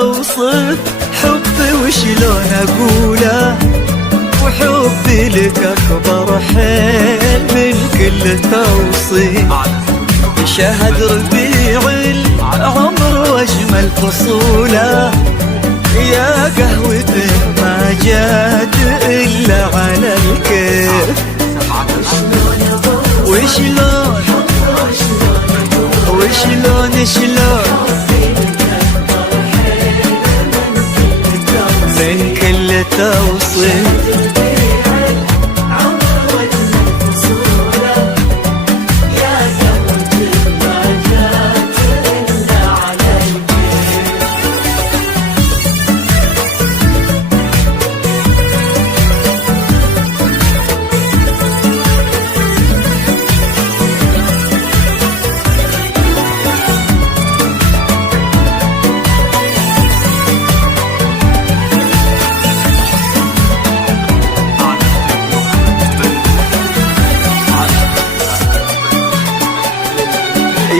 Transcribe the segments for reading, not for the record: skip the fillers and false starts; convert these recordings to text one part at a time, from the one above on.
اوصف حبي وشلون اقوله، وحبي لك اكبر حيل من كل توصيف. شهد ربيع العمر واجمل فصوله، يا قهوة ما جات الا على الكيف. وشلون وشلون شلون من كل توصيف.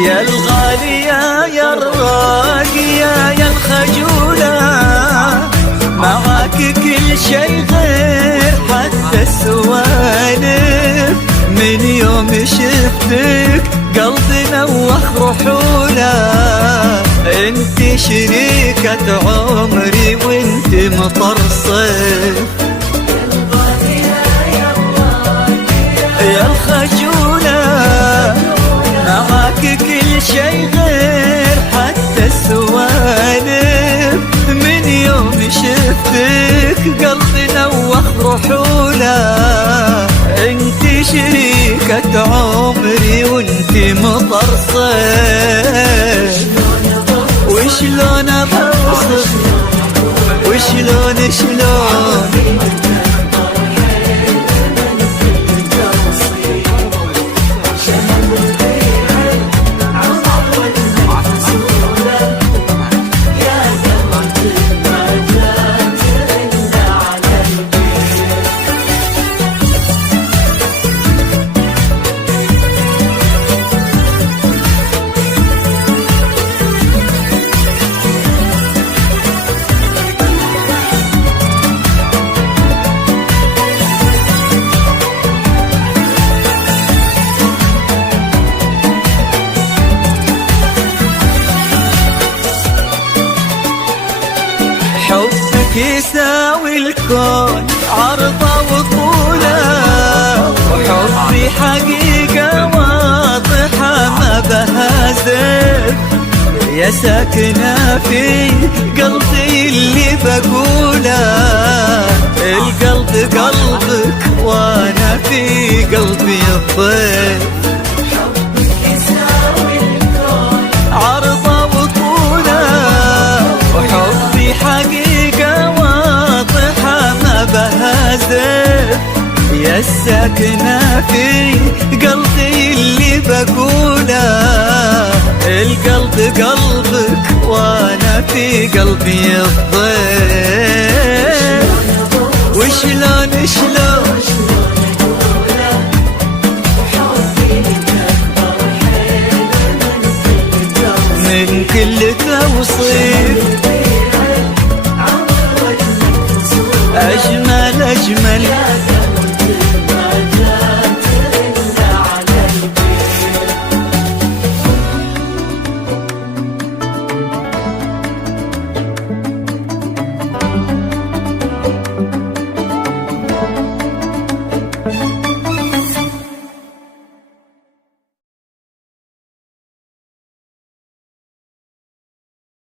يا الغالية يا الراقية يا الخجولة، معاك كل شي غير حتى السوالف. من يوم شفتك قلبي نوخ رحولة، انت شريكة عمري وانت مطر صيف. يا الخجولة معاك كل شي غير حتى السوالف. من يوم شفتك قلبي نوخ رحولة، انت شريكة عمري وانت مطر صيف. وشلون ابوصف وشلون شلون حبك يساوي الكون عرضه وطوله، وحبي حقيقة واضحة ما بهازف. يا ساكنة في قلبي اللي بقوله، القلب قلبك وانا في قلبي الضيف. عرضه وطوله وحبي حقيقة واضحة ما بهازف. يا الساكنة في قلبي اللي بقوله، القلب قلبك وانا في قلبي الضيف. وشلون شلون من كل توصيف. أجمل أجمل